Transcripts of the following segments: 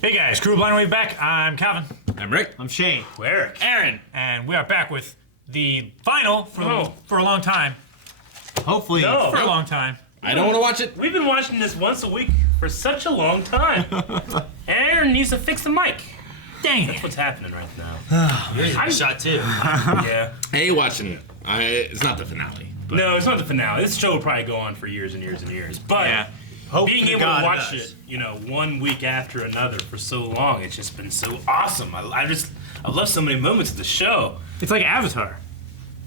Hey guys, Crew Blind Wave back. I'm Calvin. I'm Rick. I'm Shane. Eric. Aaron. And we are back with the final for a long time. Hopefully. For a long time. I don't want to watch it. We've been watching this once a week for such a long time. Aaron needs to fix the mic. Dang That's it. what's happening right now. I'm shot too. Yeah. I hate watching it. It's not the finale. But No, it's not the finale. This show will probably go on for years and years and years. But being able to watch it, 1 week after another for so long, it's just been so awesome. I love so many moments of the show. It's like Avatar.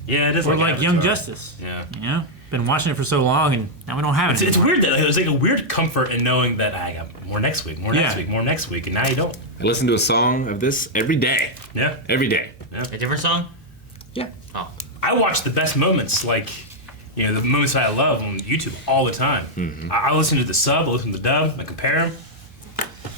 Yeah, it is Or like like Young Avatar. Justice. Yeah. You know? Been watching it for so long and now we don't have it It's anymore. weird that there's like a weird comfort in knowing that I got more next week, more next week, more next week, and now you don't. I listen to a song of this every day. Yeah. Every day. A different song? Yeah. Oh. I watch the best moments, like, the moments that I love on YouTube all the time. Mm-hmm. I listen to the sub, I listen to the dub, I compare them.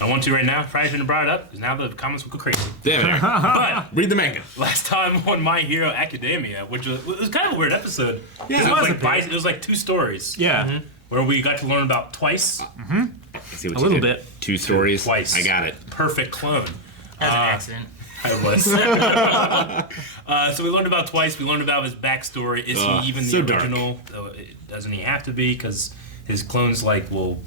I want to right now, probably shouldn't have brought it up, because now the comments will go crazy. Damn it. But Read the manga. last time on My Hero Academia, which was kind of a weird episode. Yeah, It was like 2 stories. Yeah. Where we got to learn about Twice. I see what A you little did. bit. 2 stories. Twice. I got it. Perfect clone. As an accident. I was. So we learned about Twice. We learned about his backstory. Is he even so the dark. original? Doesn't he have to be? Because his clones, will...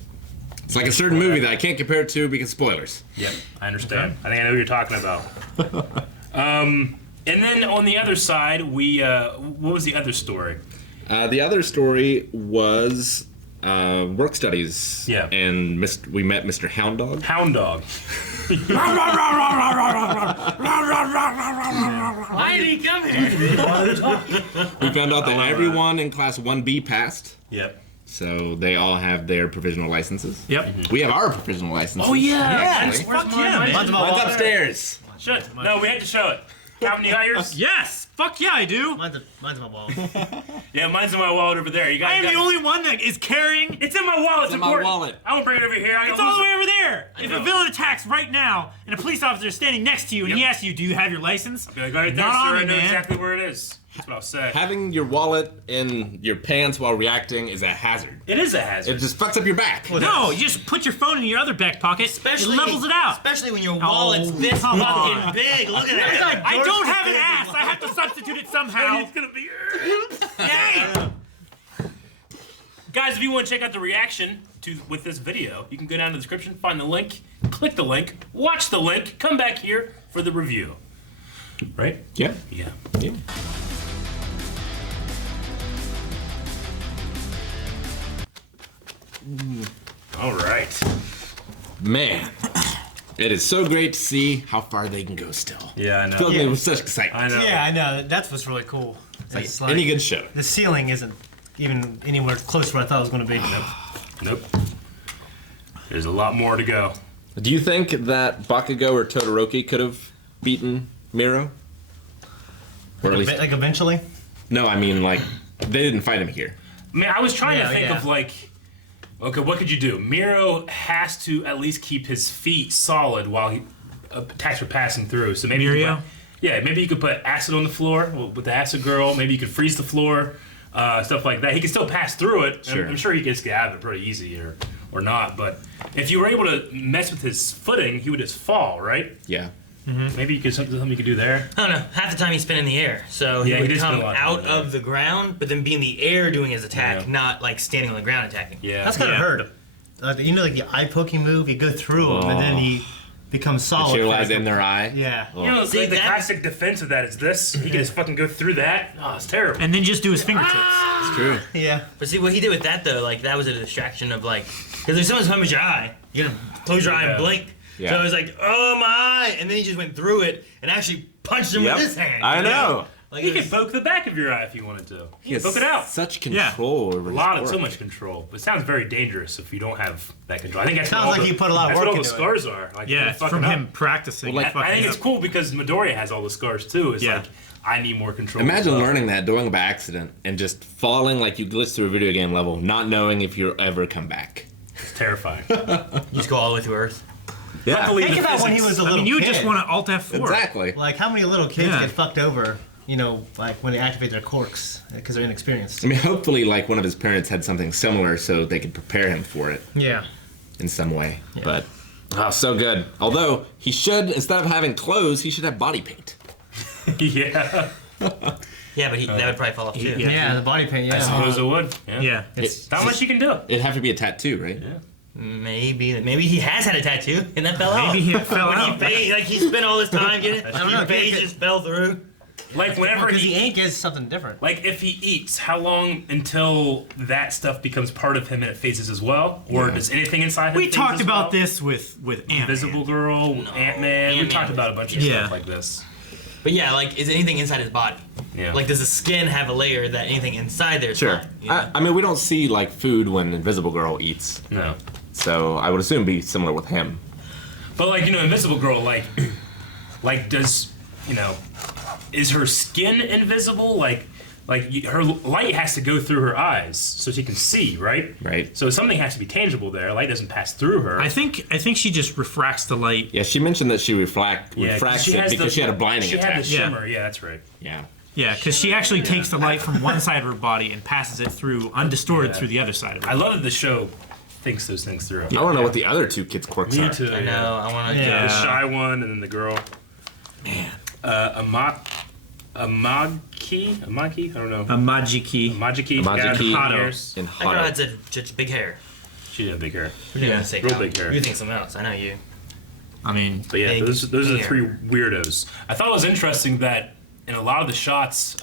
It's like a certain movie that I can't compare it to because spoilers. Yep, I understand. I think I know what you're talking about. And then on the other side, we... what was the other story? The other story was work studies. Yeah. And we met Mr. Hound Dog. Hound Dog. Why did he come here? We found out that everyone in Class 1B passed. Yep. So they all have their provisional licenses. Yep. We have our provisional licenses. Oh, yeah. Actually. Where's Fuck mine? yeah, man. Mine's Mine's upstairs. Shut. No, we had to show it. Calvin, you got yours? Yes! Fuck yeah, I do! Mine's in my wall. Yeah, mine's in my wallet over there. You guys I am got the only one that is carrying. It's in my wallet. It's in my important. wallet. I won't bring it over here. It's all the way over there. If know. a villain attacks right now and a police officer is standing next to you and he asks you, do you have your license? Be like, all right, there, Not sir. on I me, know man. exactly where it is. That's what I'll say. Having your wallet in your pants while reacting is a hazard. It is a hazard. It just fucks up your back. No, you just put your phone in your other back pocket. It levels it out. Especially when your wallet's this come fucking on. big. Look at that. I don't have an ass. I have to substitute it somehow. It's gonna be. Hey! Guys, if you want to check out the reaction with this video, you can go down to the description, find the link, click the link, watch the link, come back here for the review. Right? Yeah. Yeah. Yeah. All right. Man, it is so great to see how far they can go still. Yeah, I know. Filled me with such excitement. I know. Yeah, I know. That's what's really cool. It's like Any good show. the ceiling isn't even anywhere close to what I thought it was going to be. Nope. There's a lot more to go. Do you think that Bakugo or Todoroki could have beaten Miro? Or at least, Like eventually. no, I mean like they didn't fight him here. I mean, I was trying to Yeah, think yeah. of okay, what could you do? Miro has to at least keep his feet solid while attacks were passing through. So maybe Mirio? maybe you could put acid on the floor with the acid girl. Maybe you could freeze the floor, stuff like that. He could still pass through it. Sure. I'm sure he could just get out of it pretty easy or not. But if you were able to mess with his footing, he would just fall, right? Yeah. Maybe you could something you could do there. I don't know. Half the time he's spinning in the air, so Yeah, he he would did spin come a lot out in the air. of the ground, but then be in the air doing his attack, Yeah. not like standing on the ground attacking. Yeah. That's kind of hurt. Like the eye poking move, you go through him and then he becomes solid. Materialize in their eye. Yeah. You know, See, like the that- classic defense of that is this. He can just fucking go through that. Oh, it's terrible. And then just do his fingertips. It's true. Yeah. But see, what he did with that, though, like, that was a distraction of, like, because if someone's coming with your eye, you're going to close your eye Yeah. and blink. Yeah. So it was like, oh my, and then he just went through it and actually punched him with his hand. I you know. Like, He it could was- poke the back of your eye if you wanted to. He could poke it out. Such control over A his lot of work. so much control. But it sounds very dangerous if you don't have that control. I think that's Sounds what all like the, he put a lot of that's work what all the into it. scars are. Like, Yeah, they're it's fucking from up. him practicing. Well, like, I think it's cool because Midoriya has all the scars too. It's Yeah. like I need more control. Imagine as well. learning that, doing it by accident, and just falling like you glitch through a video game level, not knowing if you'll ever come back. It's terrifying. You just go all the way through Earth. Yeah. Luckily, Think the about when he physics- was a little You kid. just want to Alt F4. Exactly. Like, how many little kids Yeah. get fucked over, like when they activate their quirks because they're inexperienced? I mean, hopefully, like, one of his parents had something similar so they could prepare him for it Yeah. in some way. But Oh, so good. Although he should, instead of having clothes, he should have body paint. Yeah. Yeah, but that would probably fall off too. Yeah, the body paint. I Yeah. suppose it would. Yeah. Yeah. Not much you can do. It'd have to be a tattoo, right? Yeah. Maybe he has had a tattoo and that fell out. Maybe he fell When out. he spent all this time getting it. I don't know, He just fell through. Like whenever Because he the ink is something different. Like, if he eats, how long until that stuff becomes part of him and it phases as well? Or does anything inside him We phase talked as about well? this with Ant-Man. Invisible Girl, Ant-Man. We Ant-Man talked about a bunch of Yeah. stuff like this. But yeah, like, is anything inside his body? Yeah. Like, does the skin have a layer that anything inside there is Sure. not? You know? I mean, we don't see like food when Invisible Girl eats, No. so I would assume be similar with him. But, like, Invisible Girl, like does, is her skin invisible? Like her light has to go through her eyes so she can see, right? Right. So something has to be tangible there. Light doesn't pass through her. I think she just refracts the light. Yeah, she mentioned that she refracts she it has because she had a blinding She attack. had the shimmer. Yeah, that's right. Yeah. Yeah, because she actually takes the light from one side of her body and passes it through undistorted Yeah. through the other side of her. I love that the show thinks those things through. I want to know what the other two kids' quirks Me are. too. I know. I want to. Yeah. The shy one and then the girl. Man. Amagi? I don't know. Majiki. Majiki. Majiki Hado. and That girl Hado. had such big hair. She had big hair. You're gonna say Real Kyle. big hair. You think something else? I know you. I mean, But yeah, Big those are the hair. three weirdos. I thought it was interesting that in a lot of the shots,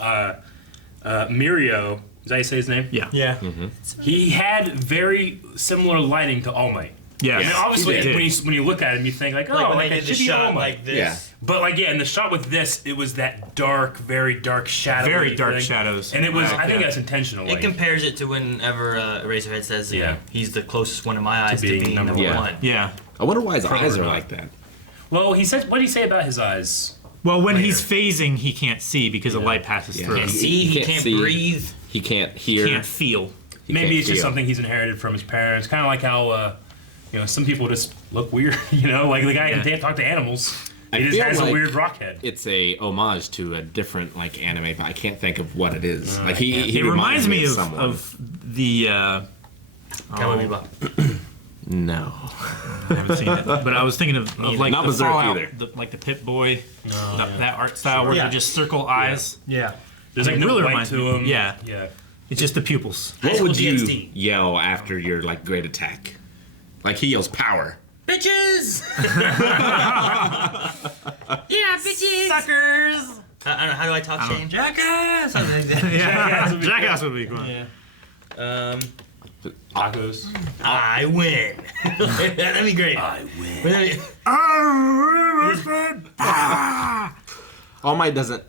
Mirio, is that how you say his name? yeah. Yeah. He had very similar lighting to All Might. Yes, And obviously, he did. when you look at him, you think like, oh, Like when like they it did the should be All shot Might. like this. Yeah. But like, yeah, in the shot with this, it was that dark, very dark shadow. Very dark shadows. And it was, I think Yeah. that's intentional. It like- compares it to whenever Eraserhead says, you Yeah. know, he's the closest one in my eyes to being being number number one. one. Yeah. I wonder why his eyes are not. like that. Well, he said, what did he say about his eyes? Well, when Later. he's phasing, he can't see because the light passes Yeah. through. Can't He see, he can't can't see. breathe. He can't hear. Can't feel. He Maybe can't it's just feel. something he's inherited from his parents. Kind of like how, some people just look weird. Like the guy Yeah. can talk to animals. I He just feel has a like weird rock head. It's a homage to a different like anime, but I can't think of what it is. Like can't. he It reminds me someone. of the. Cowboy Bebop. No. I haven't seen it, but I was thinking of like Not the Berserk Fallout, either. like the Pip Boy, that art style where Yeah. they're just circle eyes. Yeah. There's like It no really white reminds to me- him. yeah. Yeah. It's just the pupils. What school would you DxD. yell after your like great attack? Like he yells power. Bitches! yeah, bitches! Suckers. I don't know, how do I talk Shane? Jackass! Something like that. Yeah, Jackass would be cool. Yeah. Tacos. I win. That'd be great. I win. All Might doesn't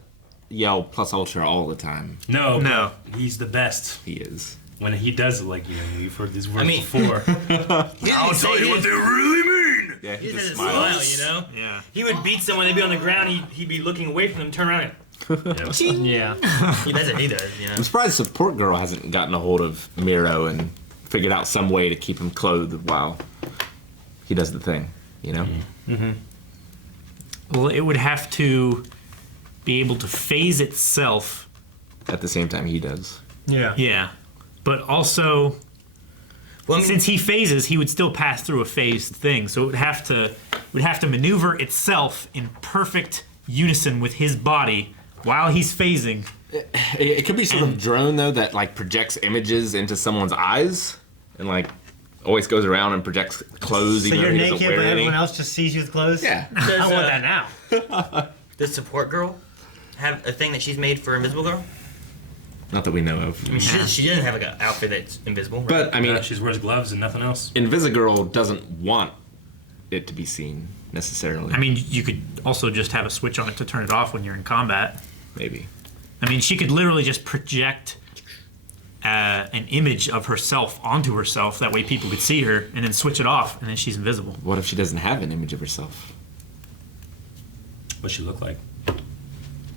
yell plus ultra all the time. No. No. but he's the best He is. when he does it. Like you've heard these words mean- before. I'll tell you what they really mean. Yeah, He just smile, you know? Yeah. He would beat someone, they'd be on the ground, he'd be looking away from them, turn around and Yeah. that's what he does, you know? I'm surprised Support Girl hasn't gotten a hold of Miro and figured out some way to keep him clothed while he does the thing, you know? Well, it would have to be able to phase itself. At the same time he does. Yeah. Yeah. But also, Well, I mean, since he phases, he would still pass through a phased thing. So it would have to maneuver itself in perfect unison with his body while he's phasing. It could be sort of drone though that like projects images into someone's eyes and like always goes around and projects clothes So even you're though he doesn't naked, wear but any. everyone else just sees you with clothes? Yeah. I want that now. does Support Girl have a thing that she's made for Invisible Girl? Not that we know of. I mean, she doesn't have like an outfit that's invisible, right? But I mean, She just wears gloves and nothing else. Invisigirl doesn't want it to be seen necessarily. I mean, you could also just have a switch on it to turn it off when you're in combat. Maybe. I mean, she could literally just project an image of herself onto herself. That way people could see her, and then switch it off, and then she's invisible. What if she doesn't have an image of herself? What's she look like?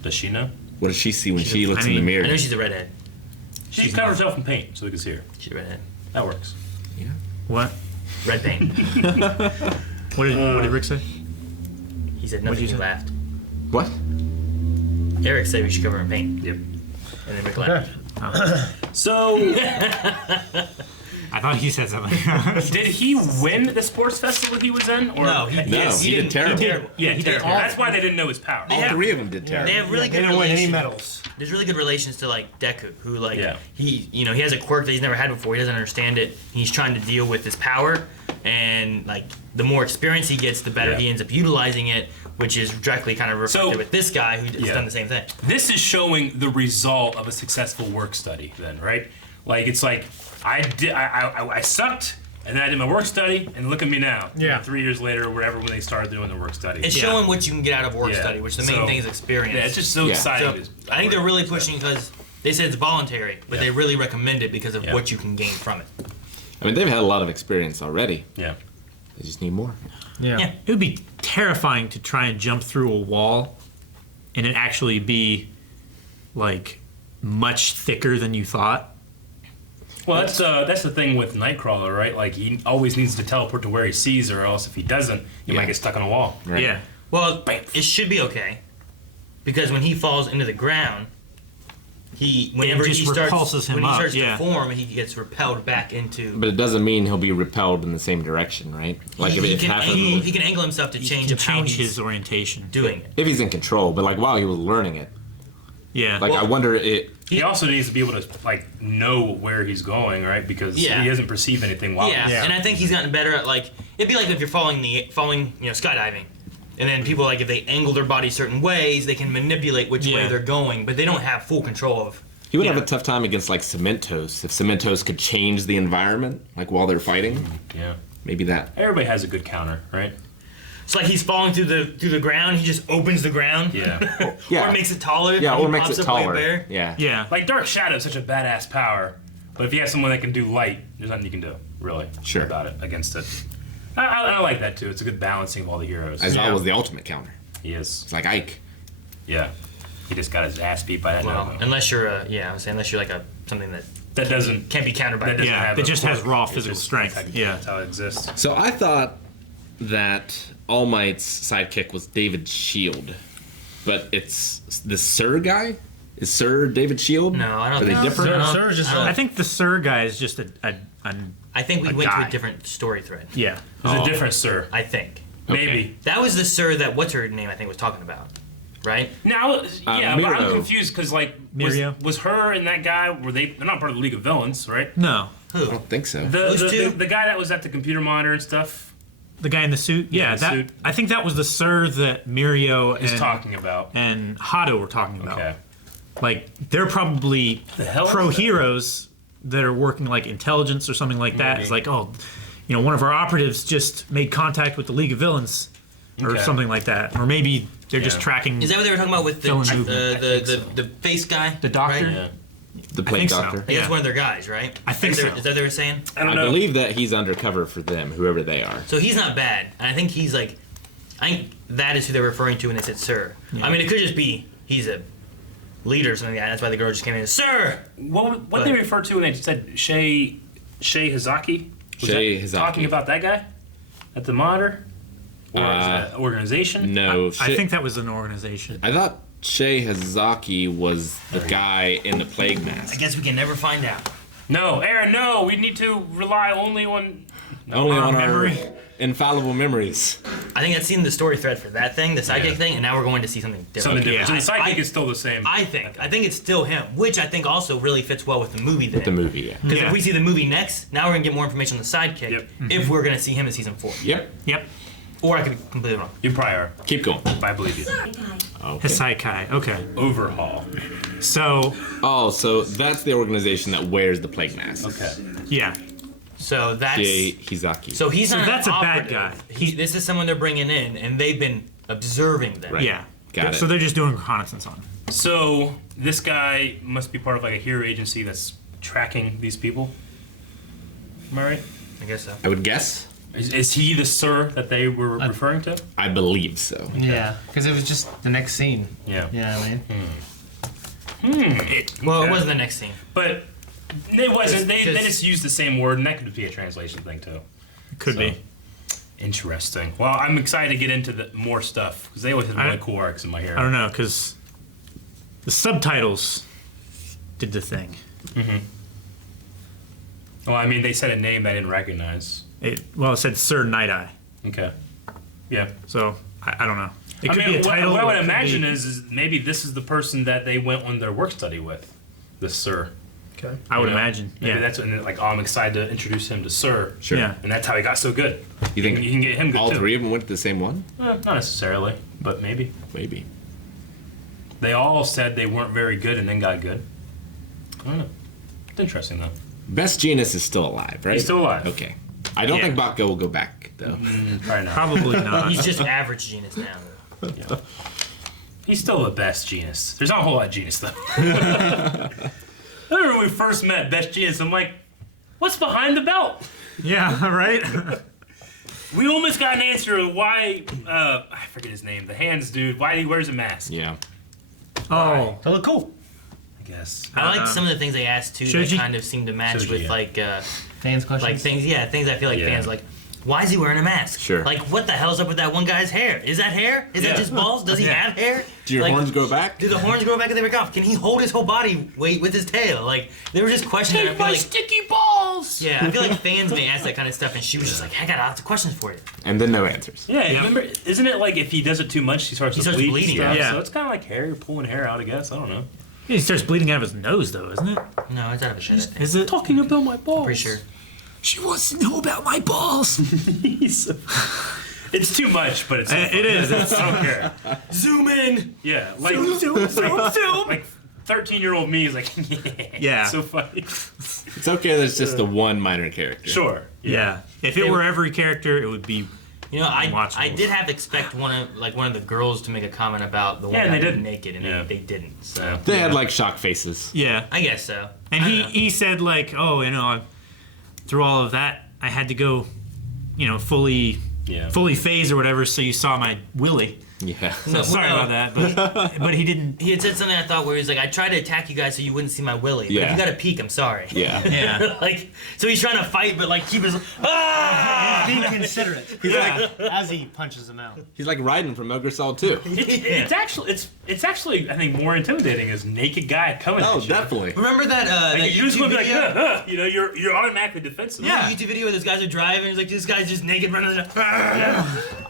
Does she know? What does she see when she looks I in the mean, mirror? I know she's a redhead. She covers herself in paint so we can see her. She's a redhead. That works. What? Red paint. What did Rick say? He said What'd nothing, you he say? laughed. What? Eric said we should cover her in paint. Yep. And then Rick laughed. So I thought he said something. Did he win the sports festival he was in? Or No, he did terrible. Yeah, he did. That's why they didn't know his power. All three of them did They terrible. have really They good didn't win any relations. medals. There's really good relations to like Deku, who like Yeah. he has a quirk that he's never had before. He doesn't understand it. He's trying to deal with his power, and like the more experience he gets, the better Yeah. he ends up utilizing it, which is directly kind of reflected So- with this guy who's Yeah. done the same thing. This is showing the result of a successful work study, then, right? Like it's like I sucked, and then I did my work study, and look at me now. Yeah. 3 years later, or whatever, when they started doing the work study. It's Yeah. showing what you can get out of work Yeah. study, which the main So- thing is experience. Yeah, it's just so Yeah. exciting. So, I think they're really pushing because they said it's voluntary, but Yeah. they really recommend it because of Yeah. what you can gain from it. I mean, they've had a lot of experience already. Yeah. They just need more. Yeah. It would be terrifying to try and jump through a wall and it actually be like much thicker than you thought. Well, that's the thing with Nightcrawler, right? Like he always needs to teleport to where he sees, or else if he doesn't, he might Yeah. get stuck on a wall. Right. Yeah. Well, it should be okay because when he falls into the ground, whenever just he starts repulses him when he up, starts yeah. to form, he gets repelled back into. But it doesn't mean he'll be repelled in the same direction, right? Like he, if half of angle, them, he can angle himself to He change can of how change he's his orientation. doing it. if he's in control, but like while he was learning it, Yeah. like I Well- wonder it. He also needs to be able to like know where he's going, right? Because Yeah. he doesn't perceive anything while Yeah. he's Yeah. And I think he's gotten better at like it'd be like if you're falling skydiving, and then people like if they angle their body certain ways, they can manipulate which way Yeah. they're going, but they don't have full control of. He would Yeah. have a tough time against like Cementos. If Cementos could change the environment, like while they're fighting, Yeah. maybe that. Everybody has a good counter, right? It's like he's falling through the ground. He just opens the ground. Yeah. Yeah. Or makes it taller. Yeah, and he or makes pops it up way taller. there. Yeah. Yeah. Like Dark Shadow is such a badass power, but if you have someone that can do light, there's nothing you can do really Sure. about it against it. I like that too. It's a good balancing of all the heroes. Aizawa was the ultimate counter. He is. It's like Ike. Yeah. He just got his ass beat by that. Well, Nova. unless you're I was saying unless you're like something that That doesn't. can't be countered by. That doesn't Yeah, have it a just has quirk. raw It's physical just- strength. That's how, Yeah. That's how it exists. So I thought that All Might's sidekick was David Shield, but it's the Sir guy. Is Sir David Shield? No, I don't Are they think so. different? No, Sir is just I think the Sir guy is just a I think we a went to guy. a different story thread. yeah. There's a difference, sir. I think Maybe. that was the Sir that what's her name I think was talking about, right? Now, yeah, but I'm Miro. confused because like Mirio? was her and that guy they're not part of the League of Villains, right? No. I don't think so. Those two? The guy that was at the computer monitor and stuff The guy in the suit? Yeah, the that suit. I think that was the Sir that Mirio is and talking about. and Hado were talking about. Okay. Like they're probably The hell is pro that? heroes that are working like intelligence or something like that. Maybe. It's like, oh, one of our operatives just made contact with the League of Villains or Okay. something like that. Or maybe they're just Yeah. tracking Is that what they were talking about with the Villain the, movement. the face guy? the doctor. Right? Yeah. The I Plague think so. Doctor. I think Yeah. it's one of their guys, right? I think Is that so. Is that what they were saying? I don't I know. believe that he's undercover for them, whoever they are. So he's not bad. And I think he's like, I think that is who they're referring to when they said Sir. I mean, it could just be he's a leader or something like that. That's why the girl just came in and Sir! What they refer to when they said Shay Hazaki? Was Shay that Hazaki. talking about that guy at the monitor, or is it an organization? No, I think that was an organization. I thought Shay Hazaki was the guy in the plague I mask. guess we can never find out. No, Aaron. No, we need to rely only on. Only on memory. our infallible memories. I think that's seen the story thread for that thing, the sidekick thing, and now we're going to see something different. Something different. Yeah. So the psychic I- is still the same. I think it's still him, which I think also really fits well with the movie. Then. The movie, yeah. Because Yeah. if we see the movie next, now we're gonna get more information on the sidekick. Yep. If we're gonna see him in season 4, Yep. Yep. or I could be completely wrong. You probably are. Keep going. I believe you. Okay. Hisaikai. Okay. Overhaul. So Oh, so that's the organization that wears the plague mask. Okay. yeah. So that's Shay Hazaki. so he's So not that's an a bad operative. guy. This is someone they're bringing in, and they've been observing them. Right. Yeah. Got So it. they're just doing reconnaissance on him. So this guy must be part of like a hero agency that's tracking these people. Am I right? I guess so. I would guess. Is he the Sir that they were referring to? I believe so. Yeah, because it was just the next scene. Yeah. You know what I mean? Well, it Okay. wasn't the next scene. But it wasn't. They Because- just used the same word, and that could be a translation thing too. Could So, be. Interesting. Well, I'm excited to get into the more stuff because they always have really I- cool arcs in My Hero. I don't know, because the subtitles did the thing. Well, I mean, they said a name I didn't recognize. It said Sir Night Eye. Okay. Yeah. So I don't know. It I could mean, be a title. what I would it could imagine be- is maybe this is the person that they went on their work study with, this Sir. Okay. I would You know? imagine. Maybe Yeah. that's when, like, oh, I'm excited to introduce him to Sir. Sure. Yeah. And that's how he got so good. You think You can get him good all too. three of them went to the same one? Not necessarily, but maybe. Maybe. They all said they weren't very good and then got good. I don't know. It's interesting, though. Best Genus is still alive, right? He's still alive. Okay. I don't Yeah. think Baka will go back, though. Probably not. Probably not. He's just average genus now. He's still the best genus. There's not a whole lot of genus, though. I remember when we first met Best Genus, I'm like, what's behind the belt? Yeah. Right. We almost got an answer of why, I forget his name, the hands dude, why he wears a mask, Yeah. Oh. They look cool. I guess. I like some of the things they asked too. Shoji? That kind of seem to match Shoji, with yeah. Fans questions. like things. Yeah, things I feel like Yeah. fans like. Why is he wearing a mask? Sure. Like, what the hell's up with that one guy's hair? Is that hair? Is Yeah. that just balls? Does he Yeah. have hair? Do your Like, horns grow back? Do the horns grow back and they break off? Can he hold his whole body weight with his tail? Like, they were just questions. that I feel like, sticky balls! yeah, I feel like fans may ask that kind of stuff, and she was just like, I got lots of questions for you. And then no answers. Yeah, remember, isn't it like if he does it too much, he starts to starts bleed bleeding, and stuff? yeah. So it's kind of like hair, you're pulling hair out, I guess. I don't know. He starts bleeding out of his nose, though, isn't it? No, it's out of a shit. I think. Is it? Talking about my balls. Pretty sure. She wants to know about my balls. It's too much, but it's. It is. It's I don't care. Zoom in! Yeah, like. Like 13-year-old me is like, Yeah. So funny. It's okay that it's just the one minor character. Sure. yeah. If it were every character, it would be. You know, I Unwatchable. did have expect one of the girls to make a comment about the one Yeah, and guy they being didn't. naked, and Yeah. they didn't. So Yeah. They had like shock faces. Yeah. I guess so. And I don't know. he said like, oh, through all of that, I had to go, fully phase or whatever. So you saw my willy. Yeah. No, Sorry no. about that, but he didn't. He had said something I thought where he was like, I tried to attack you guys so you wouldn't see my willy. But if Yeah. you got a peek, I'm sorry. Yeah. Yeah. Like, so he's trying to fight, but like keep his. Ah! Being considerate. He's like, as he punches him out. He's like Raiden from Metal Gear Solid 2. It's actually I think more intimidating as naked guy coming Oh, at you. definitely. Remember that? Like, That you just want to be YouTube like, video? you're automatically defensive. Yeah. YouTube video where those guys are driving. He's like, this guy's just naked running.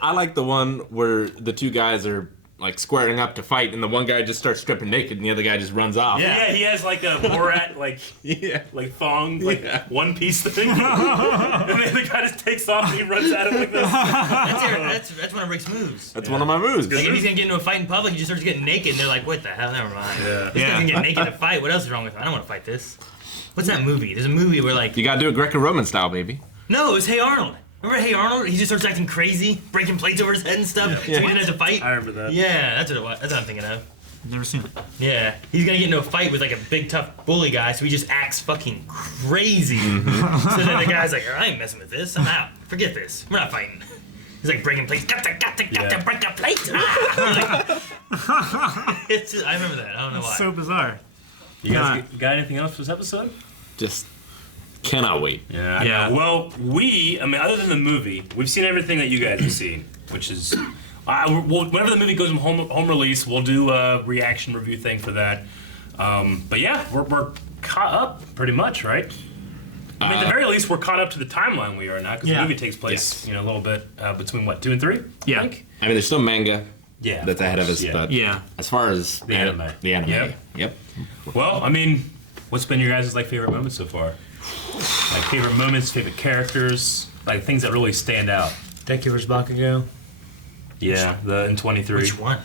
I like the one where the two guys are like squaring up to fight, and the one guy just starts stripping naked, and the other guy just runs off. Yeah, he has like a Borat Yeah. like thong, like Yeah. one piece thing. And then the guy just takes off and he runs at him like this. That's one of Rick's moves. That's one of my moves. Like if he's gonna get into a fight in public, he just starts getting naked, and they're like, "What the hell? Never mind. Yeah. This guy's gonna get naked to fight. What else is wrong with him? I don't want to fight this." What's that movie? There's a movie where like, You gotta do it Greco-Roman style, baby. no, it was Hey Arnold. Remember Hey Arnold? He just starts acting crazy, breaking plates over his head and stuff, so he didn't have to fight. I remember that. Yeah, that's what it was. That's what I'm thinking of. Never seen it. Yeah, he's gonna get into a fight with like a big tough bully guy, so he just acts fucking crazy. So then the guy's like, I ain't messing with this. I'm out. Forget this. We're not fighting. He's like breaking plates. Got to break the plate. Ah! It's just, I remember that. I don't know why. So bizarre. You guys got anything else for this episode? Just cannot wait. Yeah. Yeah. Well, other than the movie, we've seen everything that you guys have seen, which is, whenever the movie goes on home release, we'll do a reaction review thing for that. But yeah, we're caught up pretty much, right? I mean, at the very least, we're caught up to the timeline we are now, because the Yeah. movie takes place, Yes. a little bit between 2 and 3. Yeah. I think? I mean, there's still manga Yeah. that's ahead of us, Yeah. but Yeah. as far as The anime. the anime, Yep. yep. Well, I mean, what's been your guys' favorite moments so far? Like favorite moments, favorite characters, like things that really stand out. Deku vs. Bakugo. Yeah, in 23. Which one?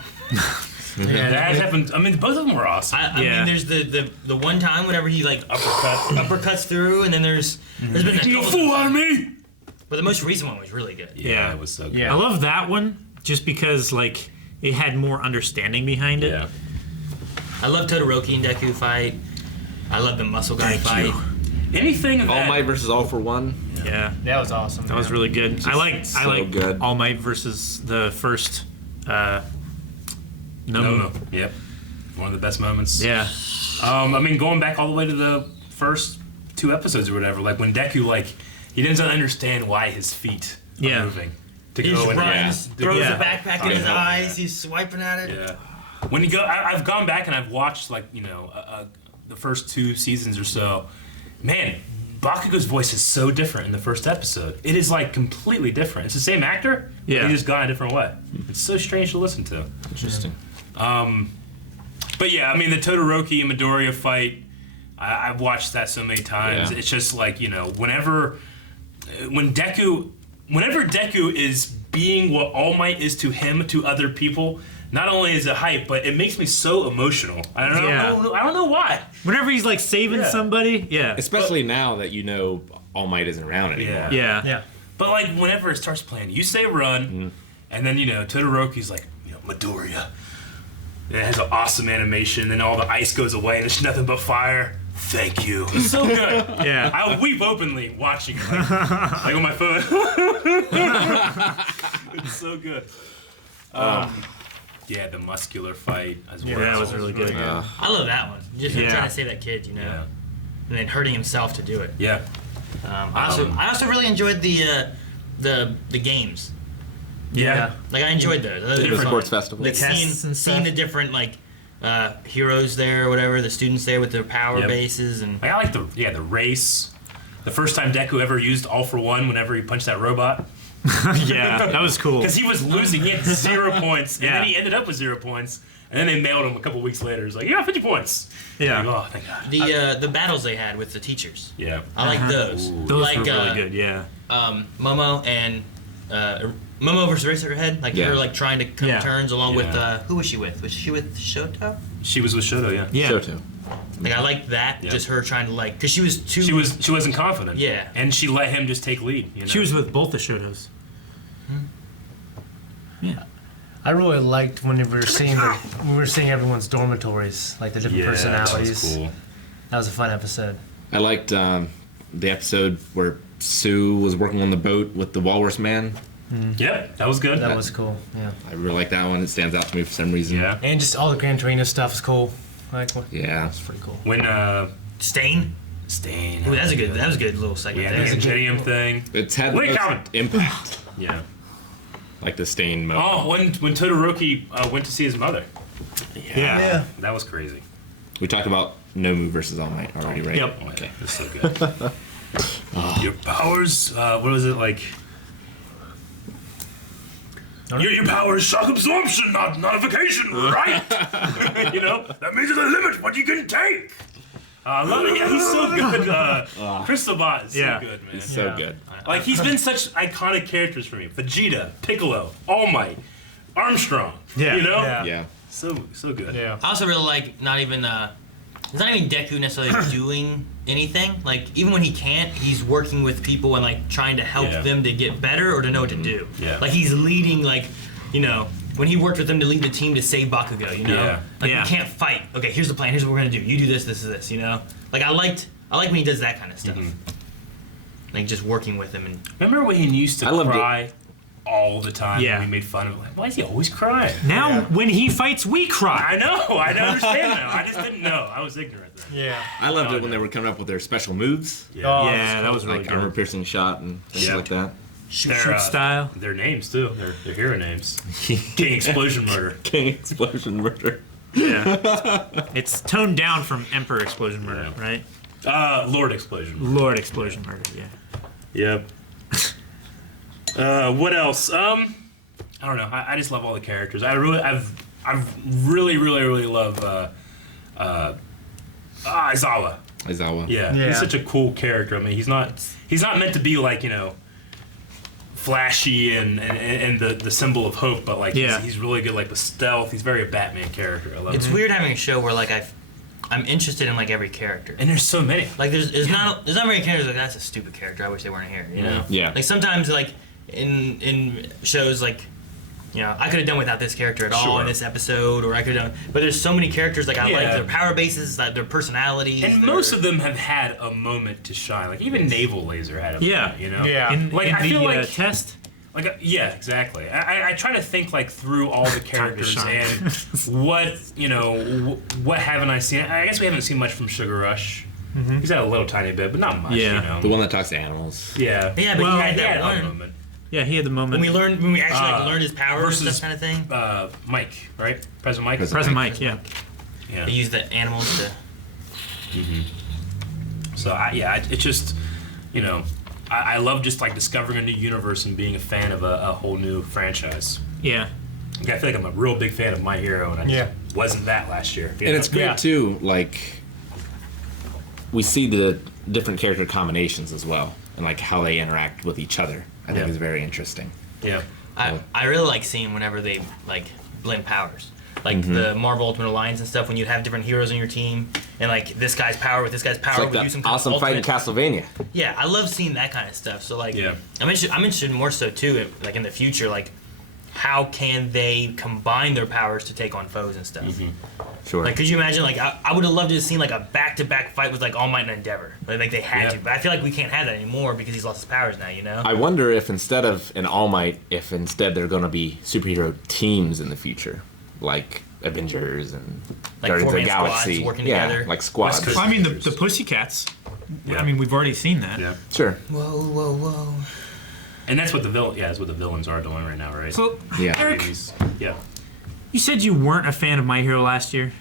That happened. I mean, both of them were awesome. I Yeah. mean, there's the one time whenever he like uppercuts through, and then there's been a You couple, fool out of me! but the most recent one was really good. Yeah. it was so good. Yeah. I love that one just because like it had more understanding behind it. Yeah. I love Todoroki and Deku fight. I love the muscle guy fight. Anything of All that. Might versus All for One. Yeah. That was awesome. That was really good. I like good. All Might versus the first No. Yep. One of the best moments. Yeah. I mean, going back all the way to the first 2 episodes or whatever, like when Deku, he doesn't understand why his feet are Yeah. moving. To He just and runs, throws Yeah. the backpack in his eyes. He's swiping at it. Yeah. When you go, I've gone back and I've watched the first 2 seasons or so. Man, Bakugo's voice is so different in the first episode. It is like completely different. It's the same actor, Yeah. but he just gone a different way. It's so strange to listen to. Interesting. But yeah, I mean the Todoroki and Midoriya fight, I've watched that so many times. Yeah. It's just like, you know, whenever Deku is being what All Might is to him, to other people, not only is it hype, but it makes me so emotional. I don't know. Yeah. I don't know why. Whenever he's like saving Yeah. somebody, yeah. Especially now that you know All Might isn't around anymore. Yeah. Yeah. But like whenever it starts playing, you say run, and then, you know, Todoroki's like, you know, Midoriya. And it has an awesome animation, then all the ice goes away and it's nothing but fire. Thank you. It's so good. Yeah. I weep openly watching it, like on my phone. It's so good. Yeah, the muscular fight as well. Yeah, that was really good. I love that one. Just Yeah. trying to save that kid, you know, Yeah. and then hurting himself to do it. Yeah. I also really enjoyed the games. Yeah. Like I enjoyed those. Those The were fun. sports festival. Like tests and seeing stuff. the different like heroes there, or whatever, the students there with their power Yep. bases and. Like, I like the race. The first time Deku ever used All for One whenever he punched that robot. Yeah, that was cool. Because he was losing. He had 0 points. And Yeah. then he ended up with 0 points. And then they mailed him a couple weeks later. It's like, yeah, 50 points. Yeah. Like, oh, thank God. The battles they had with the teachers. Yeah. I like those. Those like were really good, yeah. Momo and Momo versus Eraserhead. Like Yeah. they were like trying to come Yeah. to terms along with Yeah. who was she with? Was she with Shoto? She was with Shoto, yeah. Yeah. Shoto. Like I liked that. Yeah. Just her trying to like, because she was too. She wasn't confident. Yeah. And she let him just take lead. You know? She was with both the Shotos. Yeah. I really liked when we were seeing everyone's dormitories, like the different yeah, personalities. That was cool. That was a fun episode. I liked the episode where Sue was working on the boat with the Walrus Man. Yep, that was good. That was cool. Yeah. I really like that one. It stands out to me for some reason. Yeah. And just all the Gran Torino stuff is cool. Like, Yeah. it's pretty cool. When Stain. Stain. Ooh, that was a good little segment Yeah, there. the Ingenium thing. It's had the Wait, most Calvin. impact. Yeah. Like the Stain moment. Oh, when Todoroki went to see his mother. Yeah. That was crazy. We talked about Nomu versus All Might already, right? Yep. Oh, okay. That's so good. Your powers, what was it like? Your power is shock absorption, not notification, right? You know, that means there's a limit what you can take. I love it. Yeah, he's so good. Crystal Bot is Yeah. so good, man. It's so Yeah. good. Like, he's been such iconic characters for me. Vegeta, Piccolo, All Might, Armstrong. Yeah. You know? Yeah. Yeah. So good. Yeah. I also really like not even it's not even Deku necessarily doing anything. Like even when he can't, he's working with people and like trying to help Yeah. them to get better or to know what to do. Yeah. Like he's leading, like, you know, when he worked with them to lead the team to save Bakugo, you know? Yeah. Like Yeah. we can't fight. Okay, here's the plan, here's what we're gonna do. You do this, this is this, you know? Like I like when he does that kind of stuff. Like just working with him and Remember when he used to I loved it. cry all the time? Yeah. And we made fun of him. Like, why is he always crying? Now, Yeah. when he fights, we cry. I know. I don't understand now. I just didn't know. I was ignorant then. Yeah. I loved Oh, it when no. they were coming up with their special moves. Yeah. Oh, Yeah, that was really Like armor good. piercing shot and things Yeah. like that. Shoot style. Their names too. Their hero names. King Explosion Murder. King Explosion Murder. Yeah. It's toned down from Emperor Explosion Murder, Yeah. right? Lord Explosion Murder. Lord Explosion Murder, yeah. Yep. What else? I don't know. I just love all the characters. I've really love Aizawa. Aizawa. Yeah. Yeah. He's such a cool character. I mean, he's not meant to be like, you know, flashy and the symbol of hope, but like Yeah. he's really good, like the stealth. He's very a Batman character. I love it's him. weird having a show where like I'm interested in like every character. And there's so many. Like there's not many characters like that's a stupid character. I wish they weren't here. You know? Yeah. Like sometimes like in shows like, you know, I could have done without this character at all Sure. in this episode, or I could have done. But there's so many characters like I like Yeah. their power bases, like their personalities. And their- most of them have had a moment to shine. Like even Naval Laser had a Yeah. moment, you know? Yeah. In, Like, in I the feel like- test, Like, yeah, exactly. I try to think like through all the characters shine. and what, you know, what haven't I seen? I guess we haven't seen much from Sugar Rush. He's had a little tiny bit, but not much, Yeah. you know? The one that talks to animals. Yeah. Yeah, but Well, he had that a one moment. yeah, he had the moment. when we actually like, learned his powers and versus- stuff kind of thing. Mike, right? President Mike? President President Mike, yeah. Yeah. They used the animals to. So it's just, you know, I love just like discovering a new universe and being a fan of a whole new franchise. Yeah. Like, I feel like I'm a real big fan of My Hero, and I just wasn't that last year. And it's great too. Like we see the different character combinations as well, and like how they interact with each other. I think is very interesting. Yeah. I really like seeing whenever they like blend powers. Like the Marvel Ultimate Alliance and stuff, when you'd have different heroes on your team, and like this guy's power with this guy's power It's would like do some that kind awesome of fight in ultimate. Castlevania. Yeah, I love seeing that kind of stuff. So like, Yeah. I'm interested more so too, like in the future, like how can they combine their powers to take on foes and stuff. Sure. Like, could you imagine? Like, I would have loved to have seen like a back-to-back fight with like All Might and Endeavor. Like they had to, but I feel like we can't have that anymore because he's lost his powers now. You know. I wonder if instead of an All Might, if instead they're going to be superhero teams in the future, like Avengers and Like Guardians of the four-man Galaxy. squads working yeah, together. like squads. West Coast- Well, I mean, the Pussycats. Yeah. I mean, we've already seen that. Yeah. Sure. Whoa. And that's what the that's what the villains are doing right now, right? So, Yeah. Eric, Yeah. you said you weren't a fan of My Hero last year.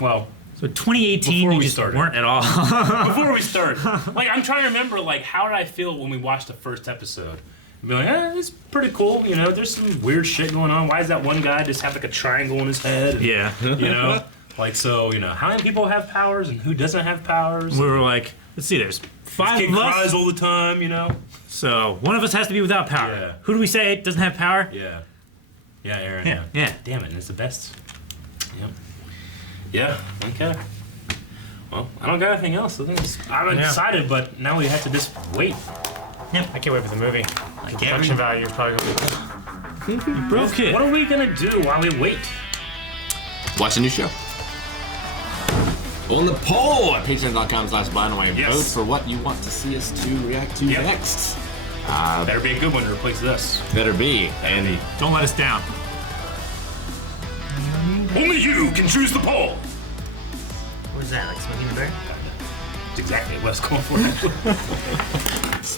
Well, So 2018, Before you we just started. weren't at all. before we start, like I'm trying to remember, like how did I feel when we watched the first episode? I'd be like, it's pretty cool. You know, there's some weird shit going on. Why does that one guy just have like a triangle in his head? And, Yeah. You know, like so. You know, how many people have powers and who doesn't have powers? We were like, let's see, there's This 5 kid of us. cries all the time. You know. So one of us has to be without power. Yeah. Who do we say doesn't have power? Yeah. Yeah, Aaron. Yeah. Yeah. Damn it, and it's the best. Yep. Yeah. Okay. Well, I don't got anything else. I'm excited, but now we have to just wait. I can't wait for the movie. The production value is probably going to be good. Broke it. What are we gonna do while we wait? Watch a new show. On the poll at patreon.com/blindwave. Yes. Vote for what you want to see us to react to Yep. next. Better be a good one to replace this. Better be. And Don't let us down. Only you can choose the poll. What is that? Like Smokey the Bear? That's exactly what I was going for.